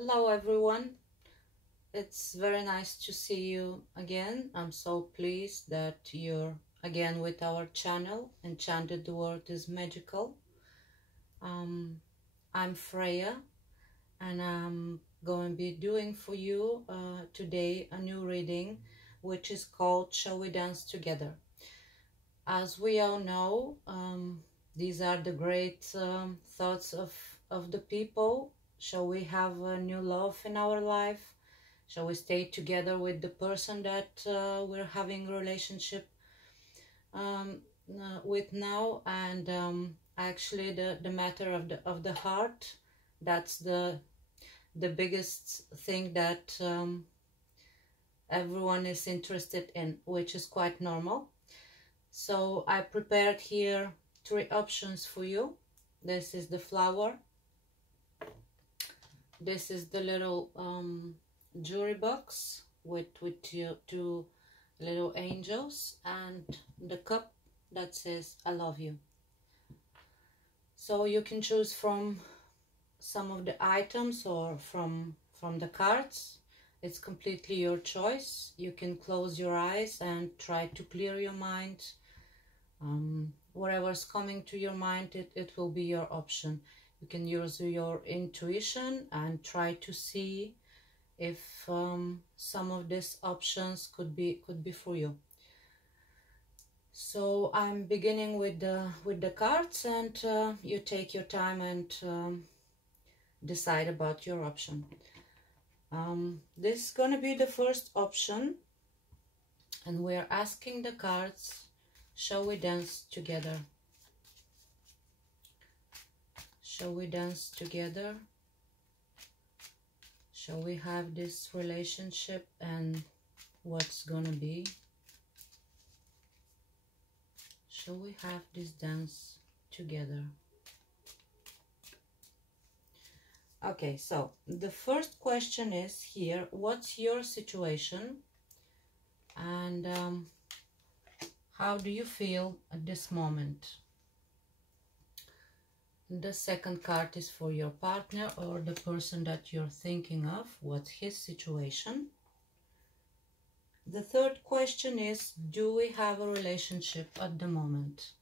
Hello everyone, it's very nice to see you again. I'm so pleased that you're again with our channel, Enchanted the World is Magical. I'm Freya and I'm going to be doing for you today a new reading which is called Shall We Dance Together? As we all know, these are the great thoughts of the people. Shall we have a new love in our life? Shall we stay together with the person that we're having a relationship with now? And actually, the matter of the heart, that's the biggest thing that everyone is interested in, which is quite normal. So I prepared here 3 options for you. This is the flower. This is the little jewelry box with 2 little angels, and the cup that says I love you. So you can choose from some of the items or from the cards. It's completely your choice. You can close your eyes and try to clear your mind. Whatever's coming to your mind, it will be your option. You can use your intuition and try to see if some of these options could be for you. So I'm beginning with the cards, and you take your time and decide about your option. This is going to be the first option, and we're asking the cards, shall we dance together? Shall we dance together? Shall we have this relationship and what's gonna be? Shall we have this dance together? Okay, so the first question is here, what's your situation? And how do you feel at this moment? The second card is for your partner or the person that you're thinking of. What's his situation? The third question is, do we have a relationship at the moment?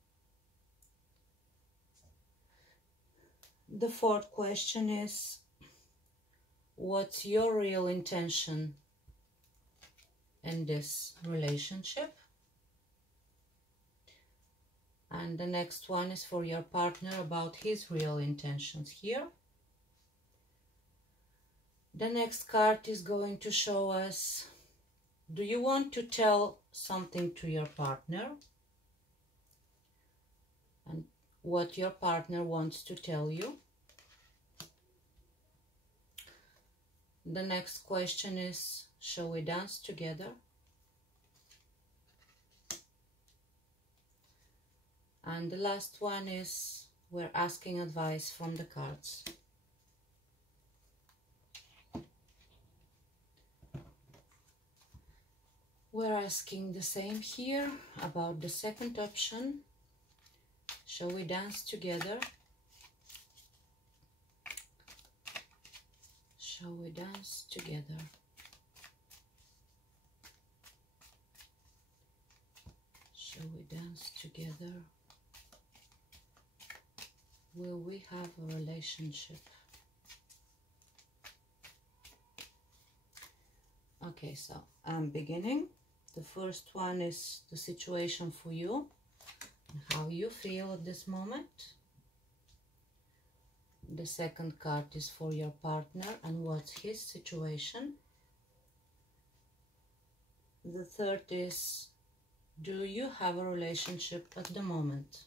The fourth question is, what's your real intention in this relationship? And the next one is for your partner about his real intentions here. The next card is going to show us, do you want to tell something to your partner? And what your partner wants to tell you. The next question is, shall we dance together? And the last one is, we're asking advice from the cards. We're asking the same here about the second option. Shall we dance together? Shall we dance together? Shall we dance together? Will we have a relationship? Okay, so I'm beginning. The first one is the situation for you, and how you feel at this moment. The second card is for your partner and what's his situation. The third is, do you have a relationship at the moment?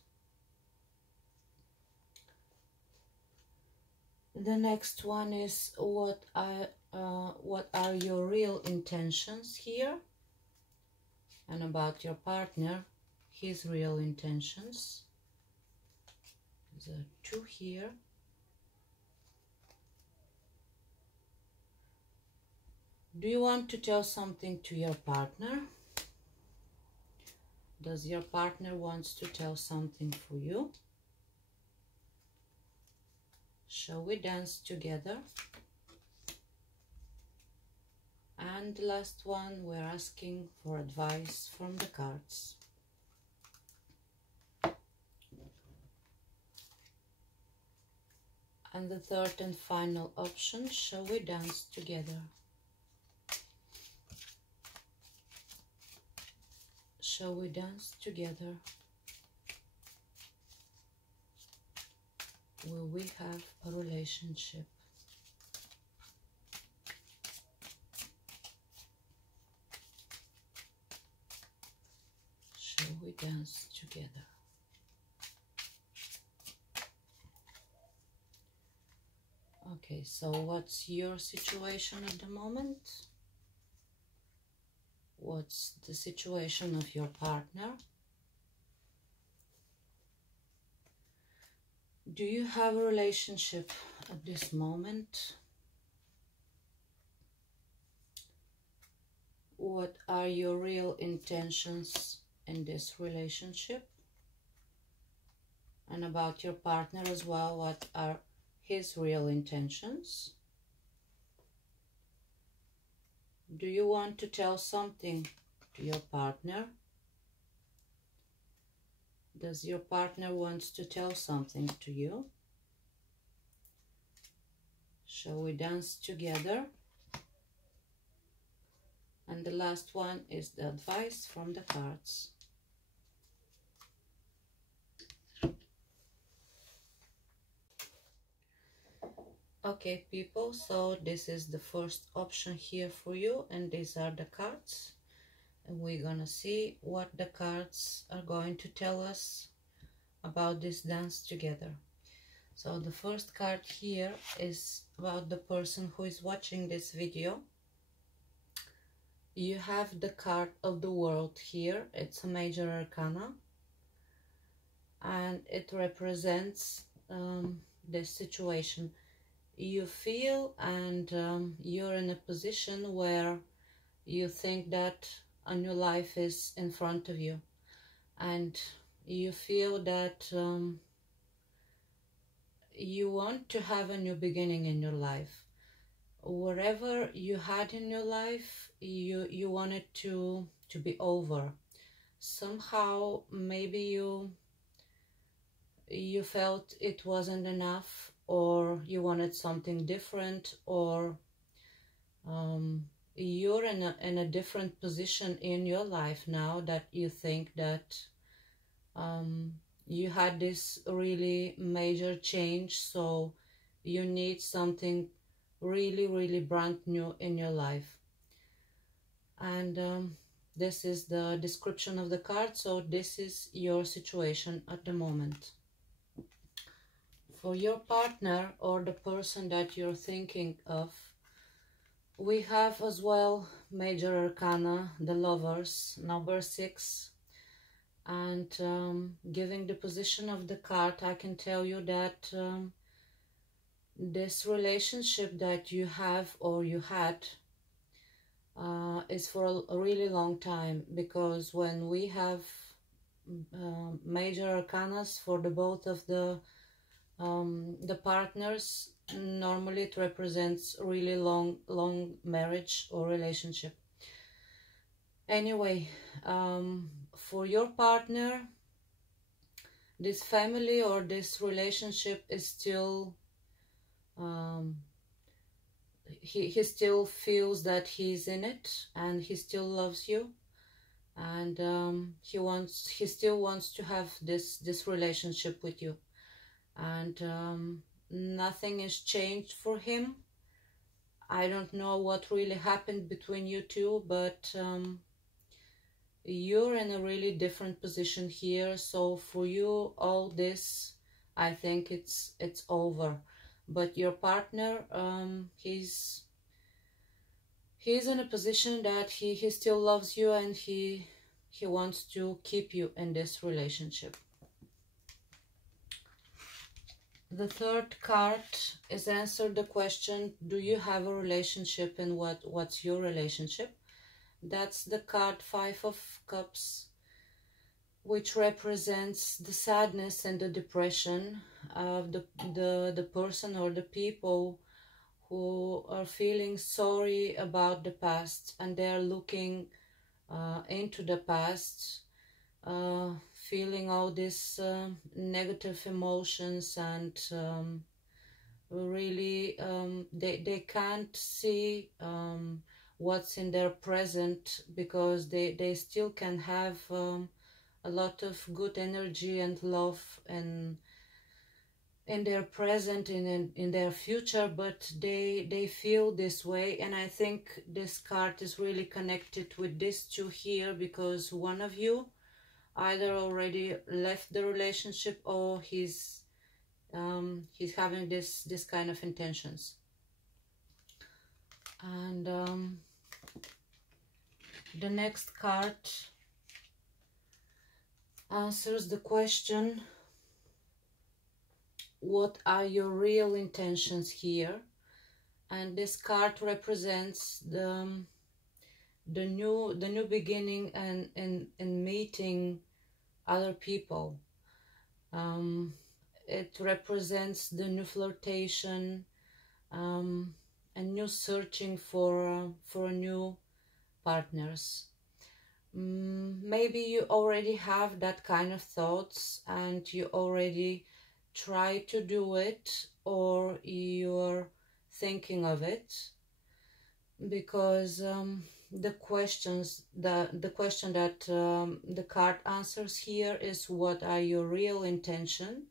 The next one is, what are your real intentions here? And about your partner, his real intentions. There are 2 here. Do you want to tell something to your partner? Does your partner want to tell something for you? Shall we dance together? And the last one, we're asking for advice from the cards. And the third and final option, shall we dance together? Shall we dance together? Will we have a relationship? Shall we dance together? Okay, so what's your situation at the moment? What's the situation of your partner? Do you have a relationship at this moment? What are your real intentions in this relationship? And about your partner as well, what are his real intentions? Do you want to tell something to your partner? Does your partner want to tell something to you? Shall we dance together? And the last one is the advice from the cards. Okay, people, so this is the first option here for you, and these are the cards. And we're gonna see what the cards are going to tell us about this dance together. So the first card here is about the person who is watching this video. You have the card of the world here. It's a major arcana, and it represents this situation. You feel and you're in a position where you think that a new life is in front of you, and you feel that you want to have a new beginning in your life. Whatever you had in your life, you want it to be over. Somehow maybe you felt it wasn't enough, or you wanted something different, or you're in a different position in your life now that you think that you had this really major change, so you need something really brand new in your life. And this is the description of the card, so this is your situation at the moment. For your partner or the person that you're thinking of, we have as well major arcana, the Lovers, number 6. And giving the position of the card, I can tell you that this relationship that you have or you had is for a really long time, because when we have major arcanas for the both of the partners, normally it represents really long marriage or relationship. Anyway, for your partner, this family or this relationship is still he still feels that he's in it, and he still loves you, and he still wants to have this relationship with you, and nothing has changed for him. I don't know what really happened between you two, but you're in a really different position here. So for you, all this, I think it's over. But your partner, he's in a position that he still loves you, and he wants to keep you in this relationship. The third card is answer the question, do you have a relationship, and what's your relationship? That's the card 5 of Cups, which represents the sadness and the depression of the person or the people who are feeling sorry about the past, and they are looking into the past, feeling all these negative emotions, and really they can't see what's in their present, because they still can have a lot of good energy and love and in their present, in their future, but they feel this way. And I think this card is really connected with these two here, because one of you either already left the relationship, or he's having this kind of intentions. And the next card answers the question, what are your real intentions here? And this card represents the new beginning, and in meeting other people. It represents the new flirtation, and new searching for new partners. Maybe you already have that kind of thoughts, and you already try to do it, or you're thinking of it, because the question that the card answers here is, what are your real intention?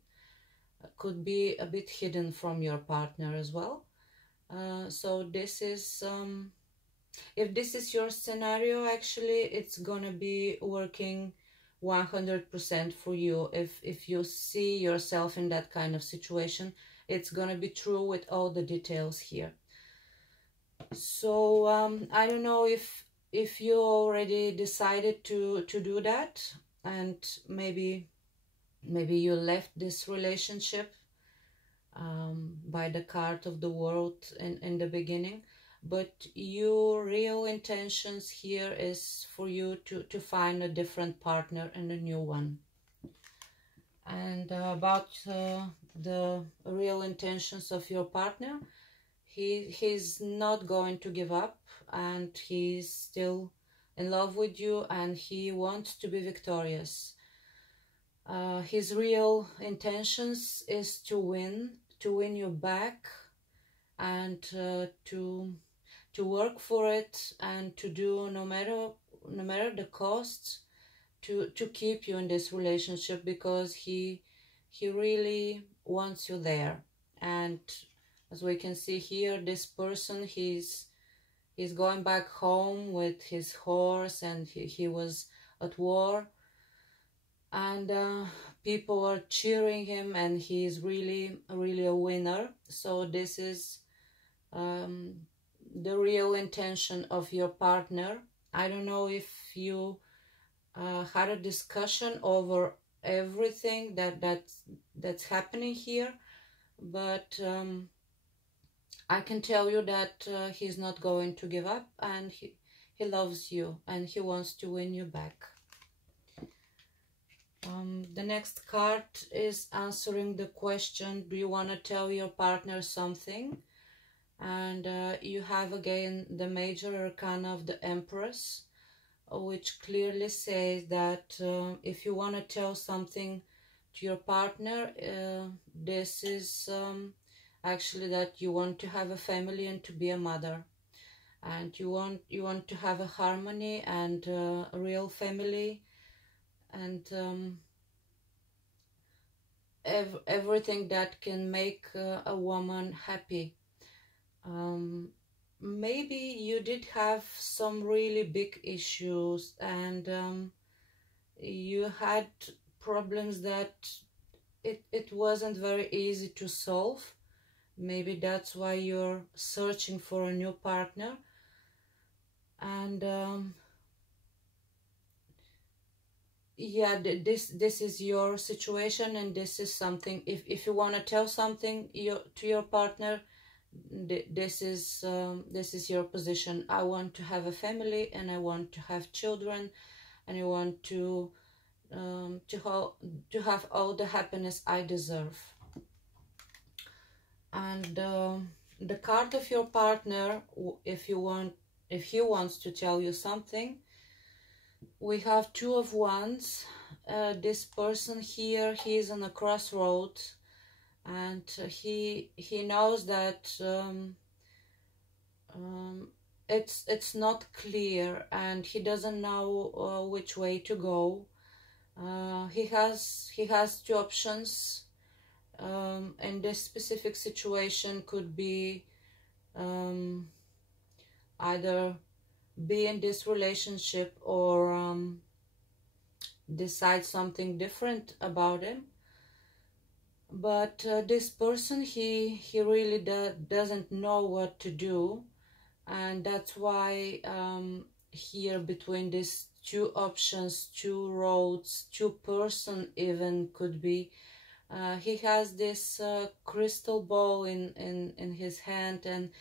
Could be a bit hidden from your partner as well. So this is if this is your scenario, actually it's gonna be working 100% for you. If you see yourself in that kind of situation, it's gonna be true with all the details here. So I don't know if you already decided to do that, and maybe you left this relationship by the card of the world in the beginning, but your real intentions here is for you to find a different partner and a new one. And about the real intentions of your partner, he's not going to give up, and he's still in love with you, and he wants to be victorious. His real intentions is to win you back, and to work for it, and to do no matter the cost, to keep you in this relationship, because he really wants you there. And as we can see here, this person, he's going back home with his horse, and he was at war, and people are cheering him, and he's really a winner. So this is the real intention of your partner. I don't know if you had a discussion over everything that's happening here, but I can tell you that he's not going to give up, and he loves you, and he wants to win you back. The next card is answering the question, do you want to tell your partner something? And you have again the major arcana of the Empress, which clearly says that if you want to tell something to your partner, this is actually that you want to have a family and to be a mother, and you want to have a harmony and a real family, and everything that can make a woman happy. Maybe you did have some really big issues, and you had problems that it wasn't very easy to solve. Maybe that's why you're searching for a new partner. And yeah, this is your situation, and this is something, if you want to tell something to your partner, this is your position. I want to have a family, and I want to have children, and I want to have all the happiness I deserve. And the card of your partner, if he wants to tell you something, we have Two of Wands. This person here, he is on a crossroad, and he knows that it's not clear, and he doesn't know which way to go. He has two options. In this specific situation, could be either be in this relationship or decide something different about him. But this person, he really doesn't know what to do, and that's why here between these two options, two roads, two person even could be, he has this crystal ball in his hand, and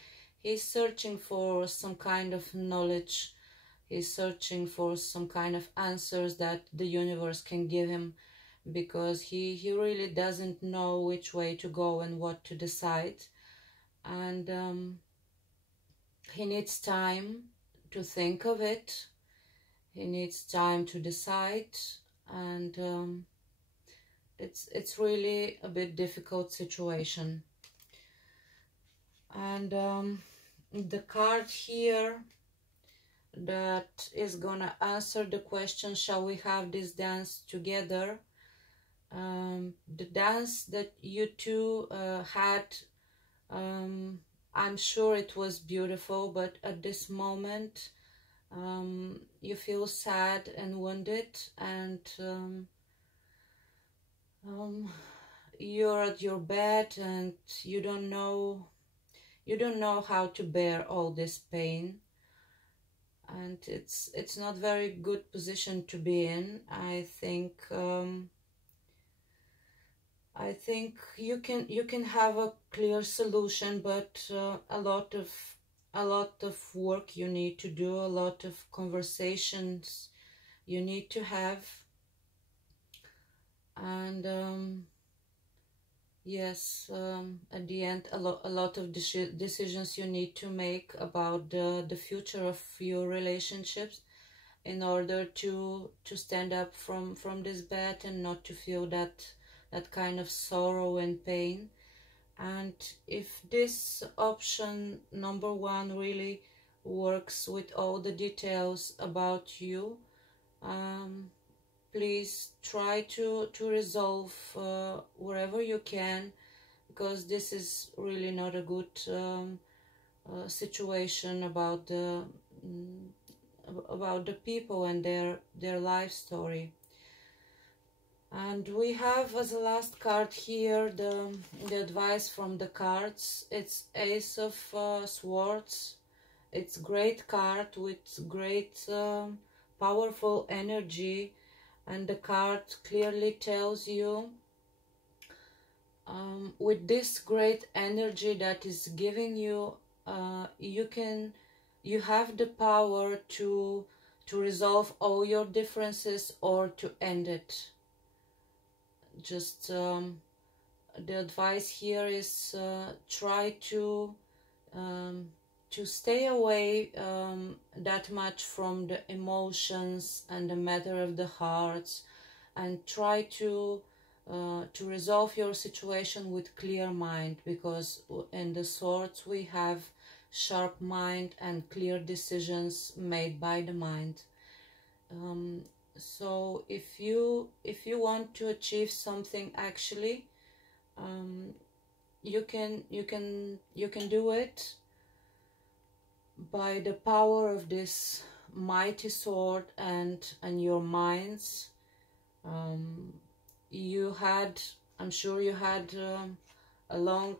he's searching for some kind of knowledge. He's searching for some kind of answers that the universe can give him, because he really doesn't know which way to go and what to decide. And he needs time to think of it. He needs time to decide, and it's really a bit difficult situation. And the card here that is gonna answer the question, shall we have this dance together? The dance that you two had, I'm sure it was beautiful, but at this moment you feel sad and wounded, and you're at your bed and you don't know how to bear all this pain, and it's not very good position to be in. I think you can have a clear solution, but a lot of work you need to do, a lot of conversations you need to have, and yes, at the end, a lot of decisions you need to make about the future of your relationships, in order to stand up from this bed and not to feel that kind of sorrow and pain. And if this option number one really works with all the details about you, please try to resolve wherever you can, because this is really not a good situation about the people and their life story. And we have as a last card here the advice from the cards. It's Ace of Swords. It's great card with great powerful energy, and the card clearly tells you, with this great energy that is giving you, you have the power to resolve all your differences or to end it. Just the advice here is try to stay away that much from the emotions and the matter of the hearts, and try to resolve your situation with clear mind, because in the swords we have sharp mind and clear decisions made by the mind. So if you want to achieve something, actually, you can do it by the power of this mighty sword and your minds. I'm sure you had a long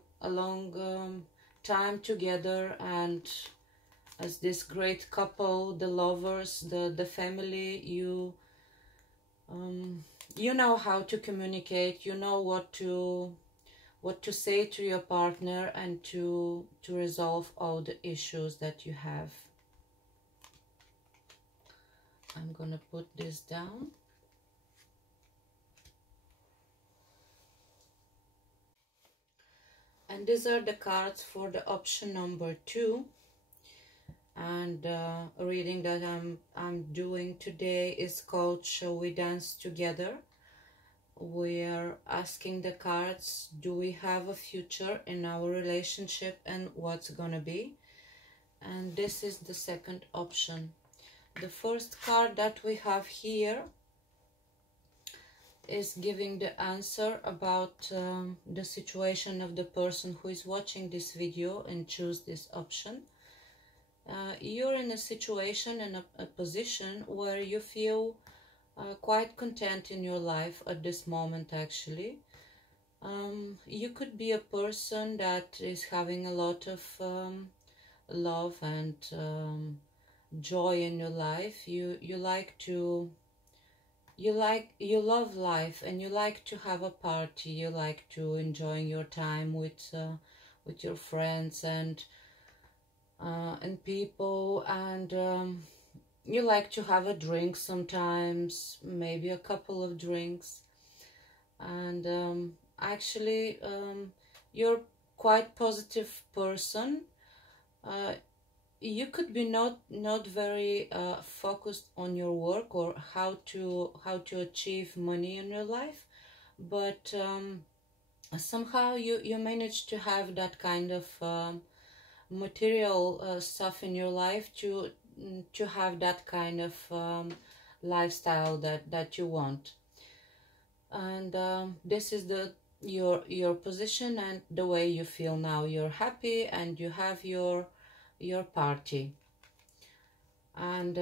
time together, and as this great couple, the lovers, the family, you know how to communicate, you know what to say to your partner, and to resolve all the issues that you have. I'm gonna put this down. And these are the cards for the option number 2. And reading that I'm doing today is called Shall We Dance Together? We are asking the cards, do we have a future in our relationship and what's gonna be? And this is the second option. The first card that we have here is giving the answer about the situation of the person who is watching this video and choose this option. You're in a situation, in a position where you feel quite content in your life at this moment, actually. You could be a person that is having a lot of love and joy in your life. You love life, and you like to have a party. You like to enjoy your time with your friends and people, and you like to have a drink sometimes, maybe a couple of drinks, and actually you're quite positive person. You could be not very focused on your work or how to achieve money in your life, but somehow you manage to have that kind of material stuff in your life to have that kind of lifestyle that you want. And this is your position and the way you feel now. You're happy and you have your party. And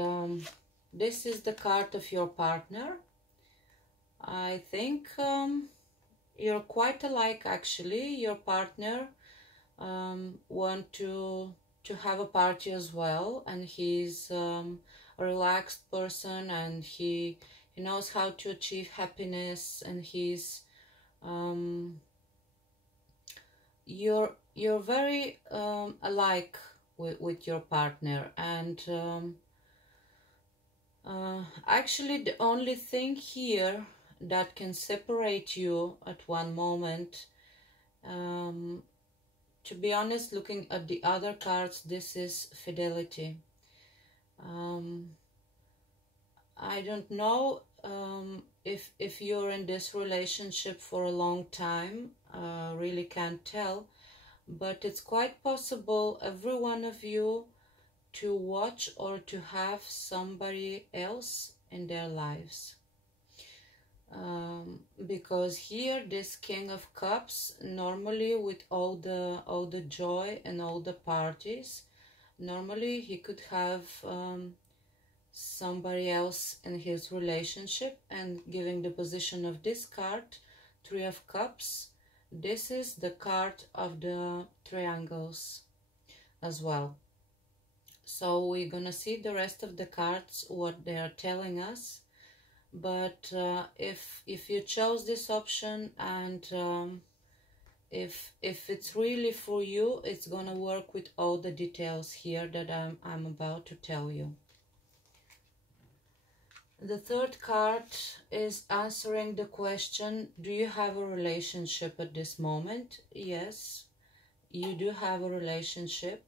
this is the card of your partner. I think you're quite alike, actually. Your partner want to have a party as well, and he's a relaxed person, and he knows how to achieve happiness, and he's you're very alike with your partner. And actually the only thing here that can separate you at one moment, to be honest, looking at the other cards, this is fidelity. I don't know if you're in this relationship for a long time, really can't tell, but it's quite possible every one of you to watch or to have somebody else in their lives. Because here this King of Cups, normally with all the joy and all the parties, normally he could have somebody else in his relationship. And giving the position of this card, Three of Cups, this is the card of the triangles as well. So we're gonna see the rest of the cards, what they are telling us. But if you chose this option, and if it's really for you, it's gonna work with all the details here that I'm about to tell you. The third card is answering the question, do you have a relationship at this moment? Yes, you do have a relationship,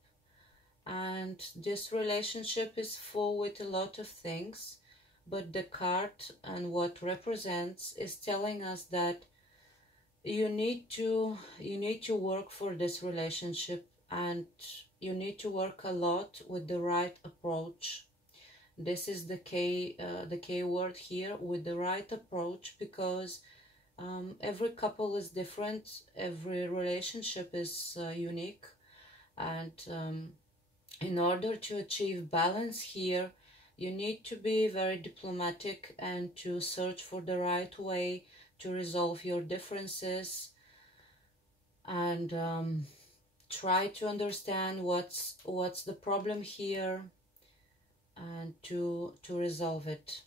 and this relationship is full with a lot of things. But the card and what represents is telling us that you need to work for this relationship, and you need to work a lot with the right approach. This is the K word here, with the right approach, because every couple is different, every relationship is unique, and in order to achieve balance here, you need to be very diplomatic and to search for the right way to resolve your differences, and try to understand what's the problem here, and to resolve it.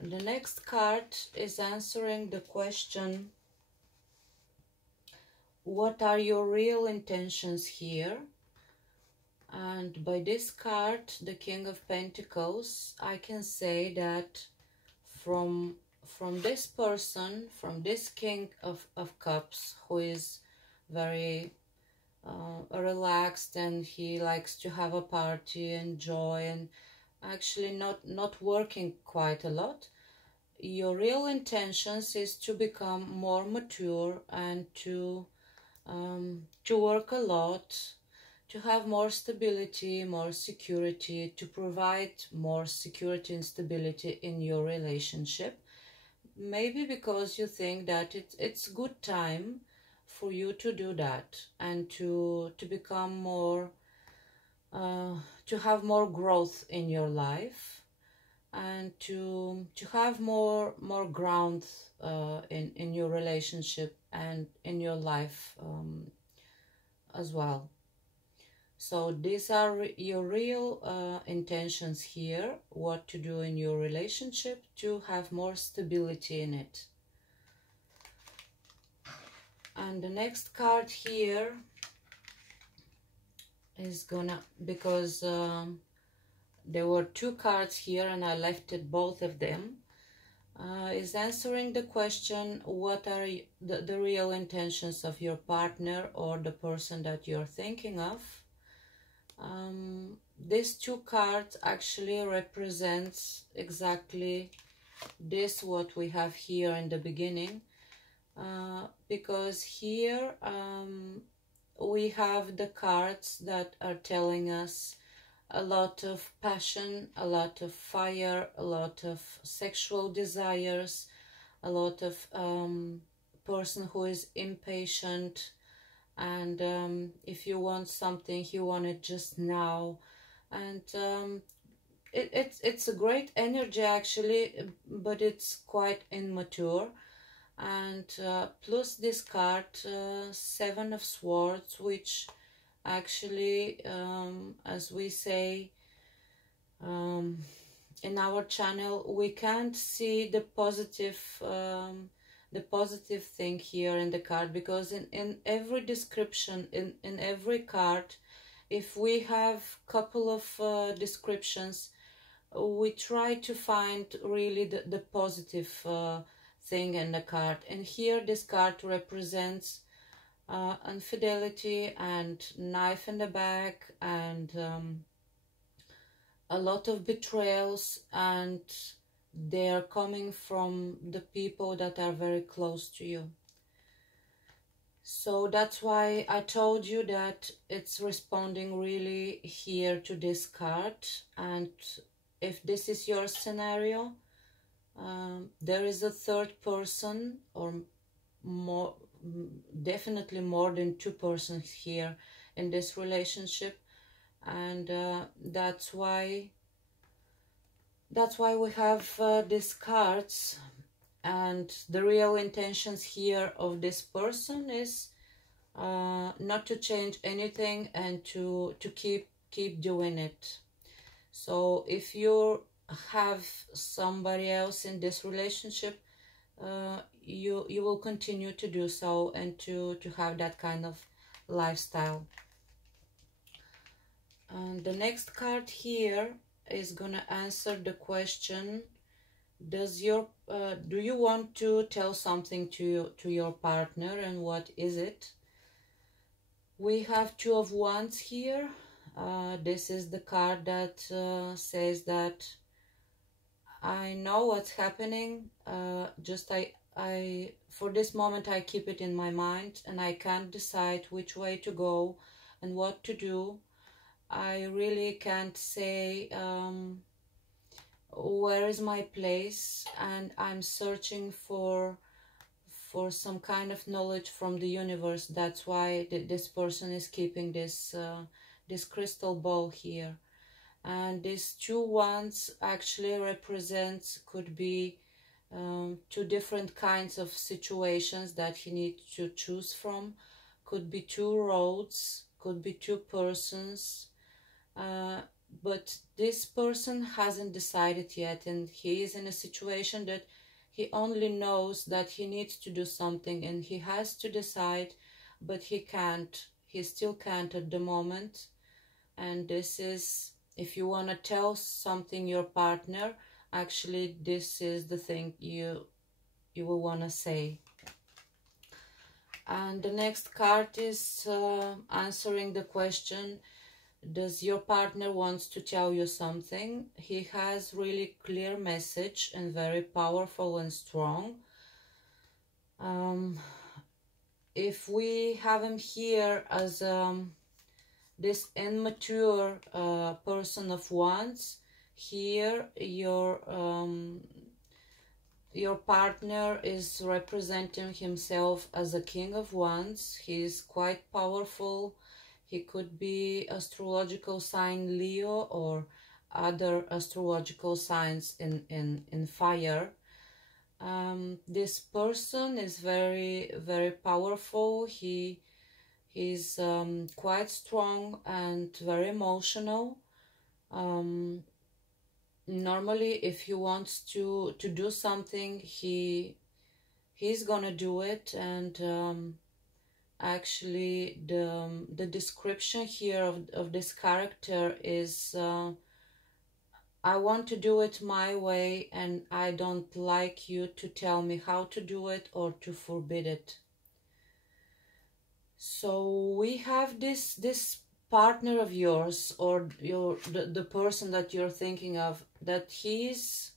The next card is answering the question, what are your real intentions here? And by this card, the King of Pentacles, I can say that from from this person, from this King of Cups, who is very relaxed, and he likes to have a party and joy, and actually not working quite a lot. Your real intentions is to become more mature and to work a lot, to have more stability, more security, to provide more security and stability in your relationship. Maybe because you think that it's good time for you to do that, and to become more, to have more growth in your life, and to have more ground in your relationship and in your life as well. So these are your real intentions here, what to do in your relationship to have more stability in it. And the next card here is gonna, because there were two cards here and I left it both of them, is answering the question, what are the real intentions of your partner or the person that you're thinking of. These two cards actually represents exactly this, what we have here in the beginning, because here we have the cards that are telling us a lot of passion, a lot of fire, a lot of sexual desires, a lot of person who is impatient, and if you want something, you want it just now, and it's a great energy actually, but it's quite immature. And plus this card, Seven of Swords, which actually, as we say in our channel, we can't see the positive thing here in the card, because in every description, in every card, if we have couple of descriptions, we try to find really the positive thing in the card. And here this card represents infidelity and knife in the back, and a lot of betrayals, and they are coming from the people that are very close to you. So that's why I told you that it's responding really here to this card. And if this is your scenario, there is a third person, or more, definitely more than two persons here in this relationship, and that's why we have these cards. And the real intentions here of this person is not to change anything, and to keep doing it. So if you have somebody else in this relationship, you will continue to do so, and to have that kind of lifestyle. And the next card here is gonna answer the question, do you want to tell something to your partner, and what is it? We have Two of Wands here. This is the card that says that I know what's happening, just I for this moment I keep it in my mind, and I can't decide which way to go and what to do. I really can't say where is my place, and I'm searching for some kind of knowledge from the universe. That's why this person is keeping this this crystal ball here. And these two wands actually represents, could be two different kinds of situations that he needs to choose from. Could be two roads, could be two persons, but this person hasn't decided yet, and he is in a situation that he only knows that he needs to do something, and he has to decide, but he can't. He still can't at the moment. And this is, if you want to tell something your partner, actually this is the thing you will want to say. And the next card is answering the question, does your partner wants to tell you something? He has really clear message and very powerful and strong. If we have him here as this immature person of wands, here your partner is representing himself as a king of wands. He is quite powerful. He could be astrological sign Leo or other astrological signs in fire. This person is very, very powerful. He's quite strong and very emotional. Normally, if he wants to do something, he's gonna do it. And actually, the description here of this character is, I want to do it my way, and I don't like you to tell me how to do it or to forbid it. So we have this partner of yours, or the person that you're thinking of, that he's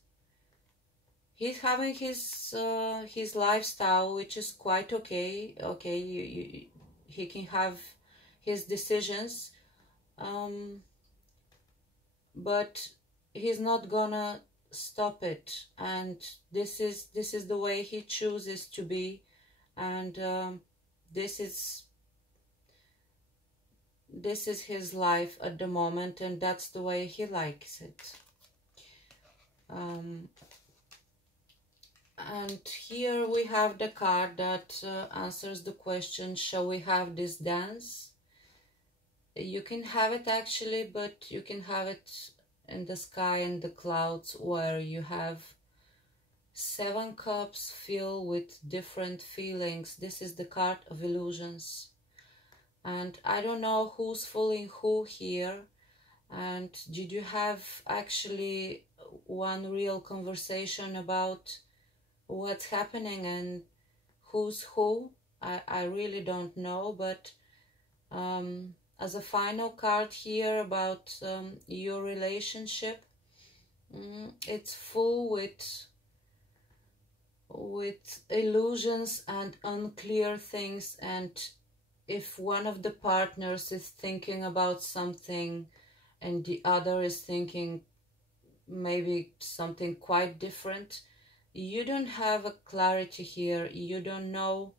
having his lifestyle, which is quite okay. He can have his decisions, but he's not gonna stop it, and this is the way he chooses to be, and this is his life at the moment, and that's the way he likes it. And here we have the card that answers the question, shall we have this dance? You can have it actually, but you can have it in the sky and the clouds, where you have 7 cups filled with different feelings. This is the card of illusions. And I don't know who's fooling who here. And did you have actually one real conversation about what's happening and who's who? I really don't know, but as a final card here about your relationship, it's full with illusions and unclear things. And if one of the partners is thinking about something and the other is thinking maybe something quite different, you don't have a clarity here. You don't know,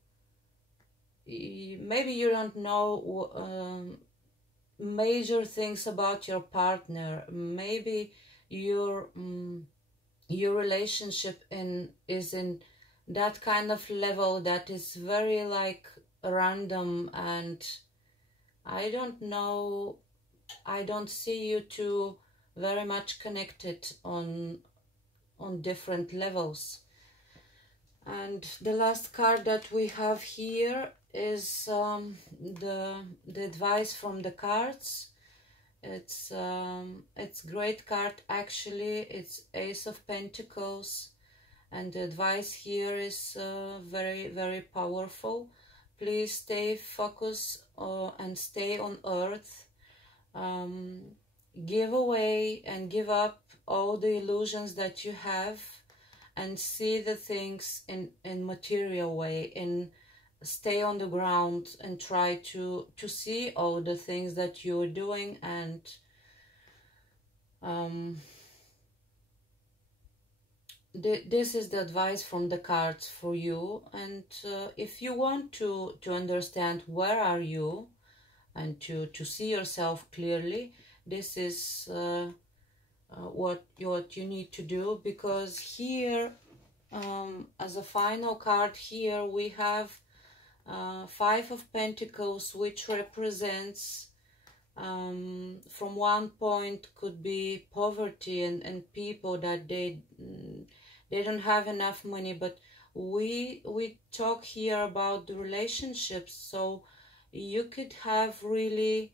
maybe you don't know major things about your partner. Maybe your relationship is in that kind of level that is very like random, and I don't know, I don't see you two very much connected on different levels. And the last card that we have here is the advice from the cards. It's great card actually. It's Ace of Pentacles, and the advice here is very, very powerful. Please stay focused and stay on earth. Give away and give up all the illusions that you have, and see the things in material way, and stay on the ground and try to see all the things that you're doing. And this is the advice from the cards for you. And if you want to understand where are you and to see yourself clearly, this is what you need to do. Because here, as a final card here, we have 5 of Pentacles, which represents from one point could be poverty and people that they don't have enough money. But we talk here about the relationships, so you could have really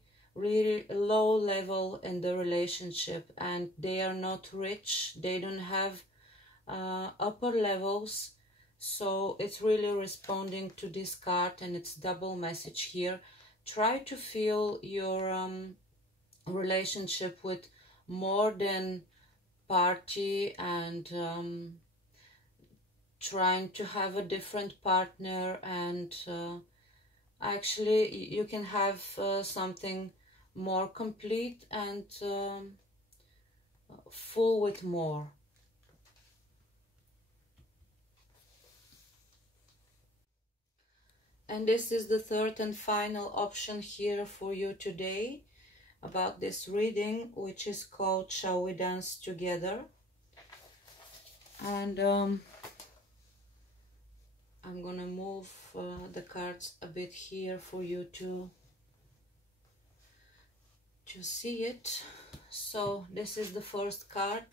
low level in the relationship, and they are not rich, they don't have upper levels, So it's really responding to this card, and it's double message here. Try to feel your relationship with more than party, and trying to have a different partner, and actually you can have something more complete and full with more. And this is the third and final option here for you today about this reading, which is called Shall We Dance Together? And I'm gonna move the cards a bit here for you to see it. So this is the first card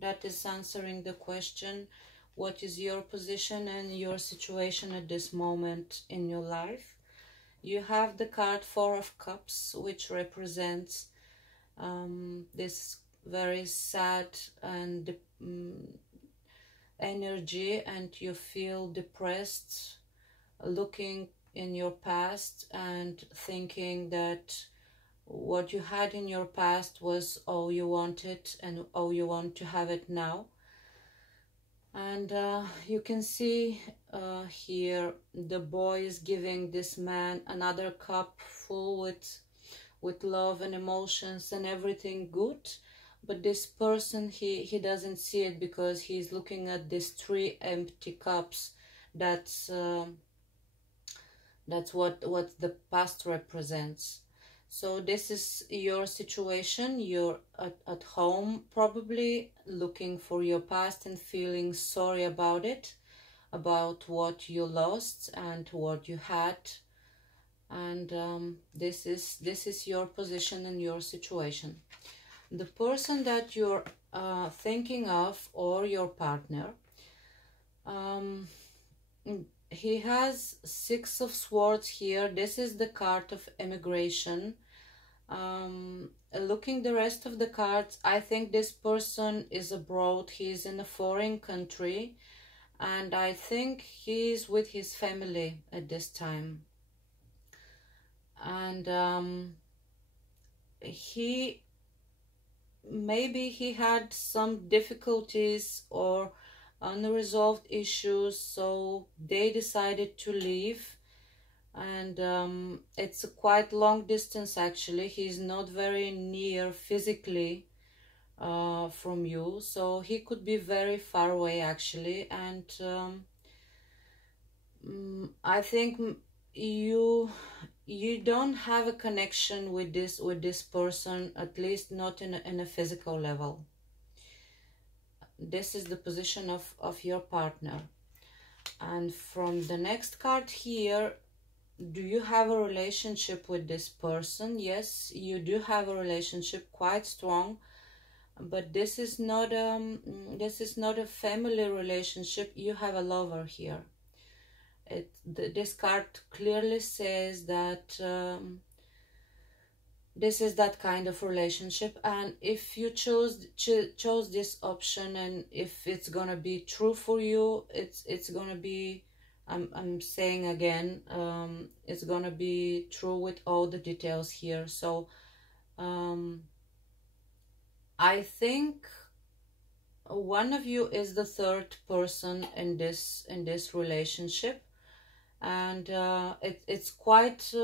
that is answering the question, what is your position and your situation at this moment in your life? You have the card Four of Cups, which represents this very sad and energy, and you feel depressed looking in your past and thinking that what you had in your past was all you wanted and all you want to have it now. And you can see here the boy is giving this man another cup full with love and emotions and everything good, but this person, he doesn't see it because he's looking at these three empty cups. That's what the past represents. So this is your situation. You're at home, probably looking for your past and feeling sorry about it, about what you lost and what you had. And this is your position and your situation. The person that you're thinking of, or your partner, he has Six of Swords here. This is the card of immigration. Looking the rest of the cards, I think this person is abroad. He's in a foreign country, and I think he's with his family at this time. And maybe he had some difficulties or unresolved issues, so they decided to leave. And it's a quite long distance actually. He's not very near physically from you, so he could be very far away actually. And I think you don't have a connection with this person, at least not in a physical level. This is the position of your partner. And from the next card here, do you have a relationship with this person? Yes, you do have a relationship, quite strong, but this is not a family relationship. You have a lover here. This card clearly says that this is that kind of relationship, and if you chose this option, and if it's gonna be true for you, it's gonna be, I'm saying again, it's gonna be true with all the details here. So I think one of you is the third person in this relationship, and it's quite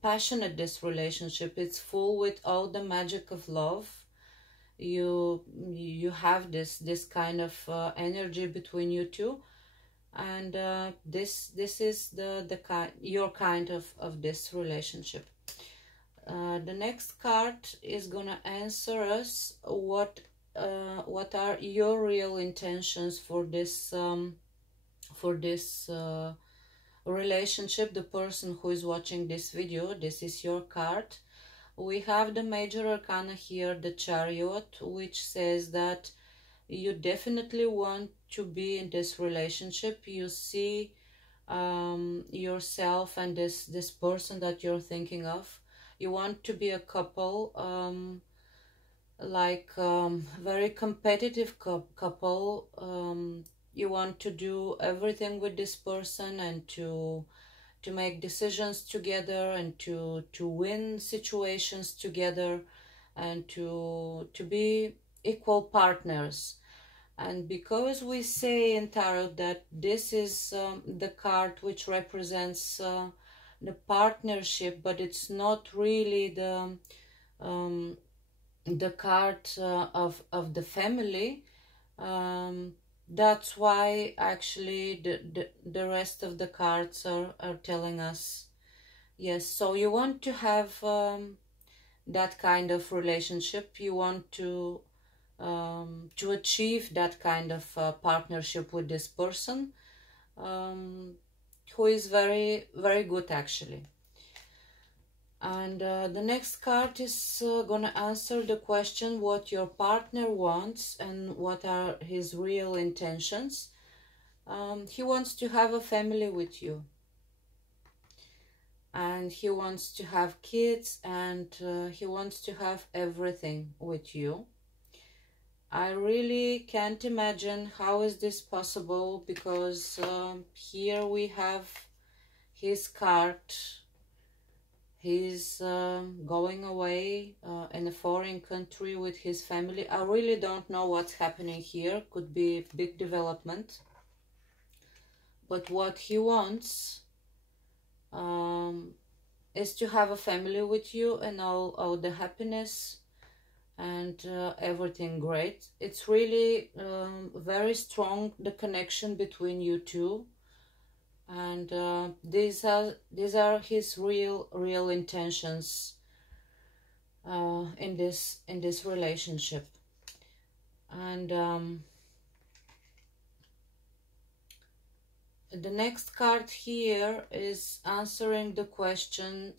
passionate, this relationship. It's full with all the magic of love. You have this kind of energy between you two, and this is your kind of this relationship. The next card is gonna answer us what are your real intentions for this relationship. The person who is watching this video, this is your card. We have the major arcana here, the Chariot, which says that you definitely want to be in this relationship. You see yourself and this person that you're thinking of. You want to be a couple, very competitive couple. You want to do everything with this person and to make decisions together and to win situations together and to be equal partners. And because we say in tarot that this is the card which represents the partnership, but it's not really the card of the family, that's why actually the rest of the cards are telling us yes. So you want to have that kind of relationship. You want to achieve that kind of partnership with this person, who is very, very good actually. And the next card is gonna answer the question what your partner wants and what are his real intentions. He wants to have a family with you, and he wants to have kids, and he wants to have everything with you. I really can't imagine how is this possible, because here we have his card. He's going away in a foreign country with his family. I really don't know what's happening here. Could be a big development. But what he wants is to have a family with you and all the happiness and everything great. It's really very strong, the connection between you two. And these are his real intentions in this relationship. And the next card here is answering the question,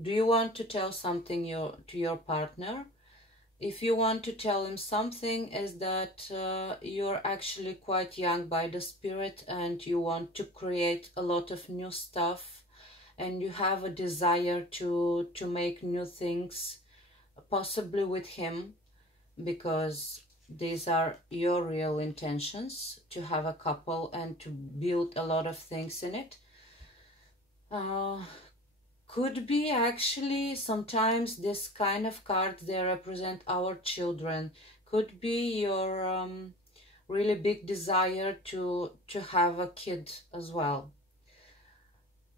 do you want to tell something to your partner? If you want to tell him something, is that you're actually quite young by the spirit and you want to create a lot of new stuff, and you have a desire to make new things, possibly with him, because these are your real intentions, to have a couple and to build a lot of things in it. Could be actually sometimes this kind of cards, they represent our children. Could be your really big desire to have a kid as well.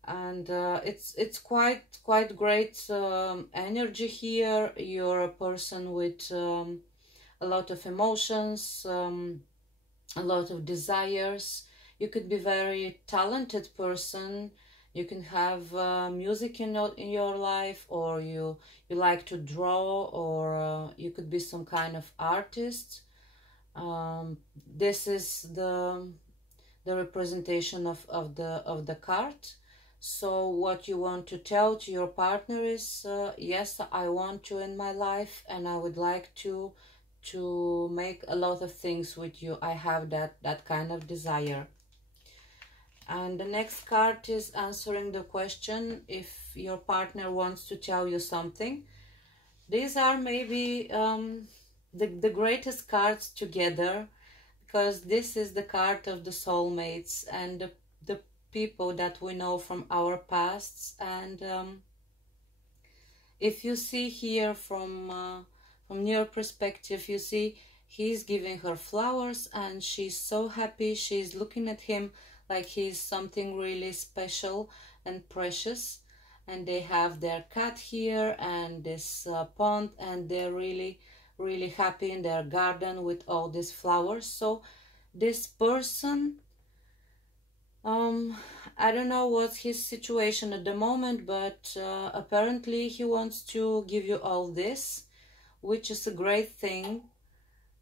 And it's quite great energy here. You're a person with a lot of emotions, a lot of desires. You could be very talented person. You can have music in your life, or you like to draw, or you could be some kind of artist. This is the representation of the card. So what you want to tell to your partner is, yes, I want you in my life, and I would like to make a lot of things with you. I have that kind of desire. And the next card is answering the question if your partner wants to tell you something. These are maybe the greatest cards together, because this is the card of the soulmates and the people that we know from our pasts. And if you see here from your perspective, you see he's giving her flowers and she's so happy. She's looking at him like he's something really special and precious. And they have their cat here and this pond, and they're really happy in their garden with all these flowers. So this person, I don't know what's his situation at the moment, but apparently he wants to give you all this, which is a great thing.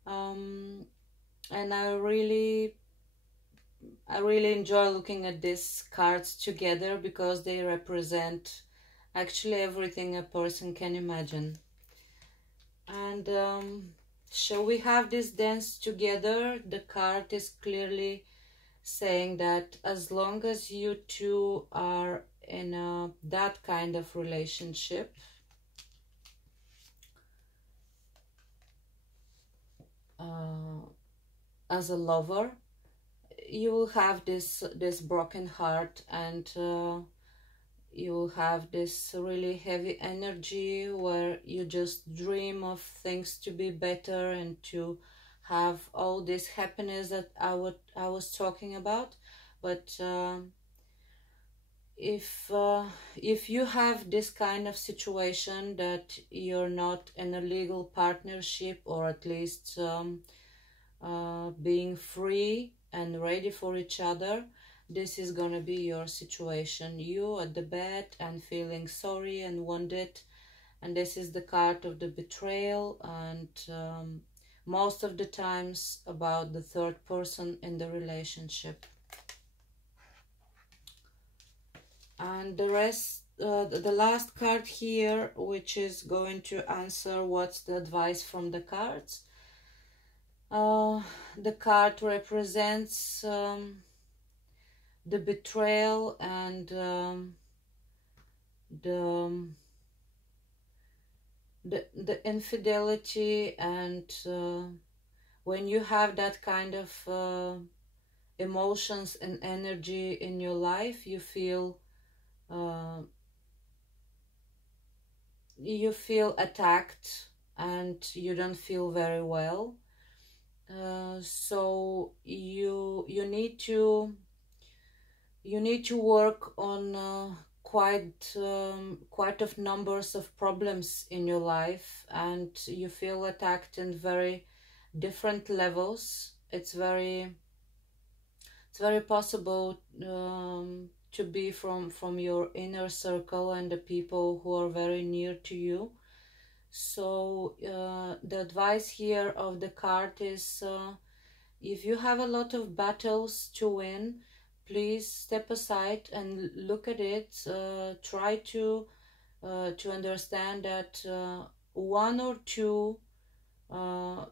And I really enjoy looking at these cards together, because they represent actually everything a person can imagine. And so we have this dance together. The card is clearly saying that as long as you two are in that kind of relationship, as a lover, you will have this broken heart, and you will have this really heavy energy where you just dream of things to be better and to have all this happiness that I was talking about. But if you have this kind of situation that you're not in a legal partnership, or at least being free and ready for each other, this is gonna be your situation. You at the bed and feeling sorry and wounded, and this is the card of the betrayal, and most of the times about the third person in the relationship. And the rest, the last card here, which is going to answer what's the advice from the cards. The card represents the betrayal and the infidelity, and when you have that kind of emotions and energy in your life, you feel attacked and you don't feel very well. So you need to work on quite of numbers of problems in your life, and you feel attacked in very different levels. It's very possible to be from your inner circle and the people who are very near to you. So the advice here of the card is, if you have a lot of battles to win, please step aside and look at it. Try to understand that one or two from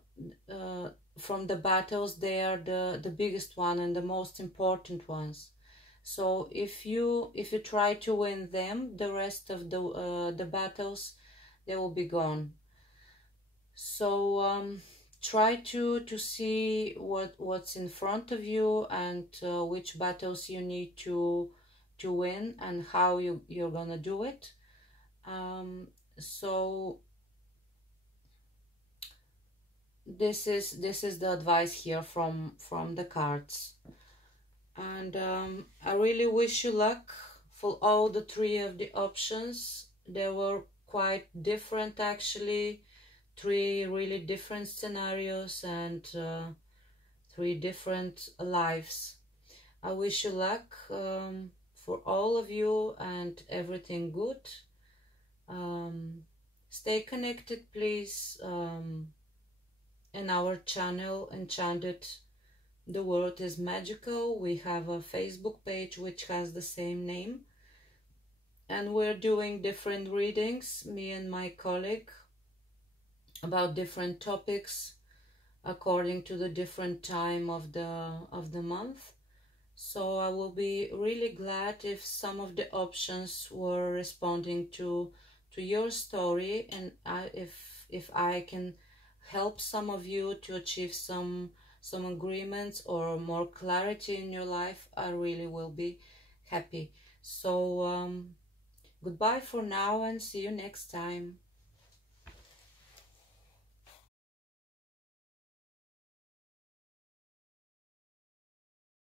the battles, they are the biggest one and the most important ones. So if you try to win them, the rest of the battles, they will be gone. So try to see what's in front of you, and which battles you need to win, and how you're gonna do it. So this is the advice here from the cards. And I really wish you luck for all the three of the options. They were quite different, actually. Three really different scenarios, and three different lives. I wish you luck for all of you, and everything good. Stay connected, please, in our channel Enchanted. The world is magical. We have a Facebook page which has the same name, and we're doing different readings, me and my colleague, about different topics according to the different time of the month. So I will be really glad if some of the options were responding to your story, and if I can help some of you to achieve some agreements or more clarity in your life, I really will be happy. So goodbye for now, and see you next time.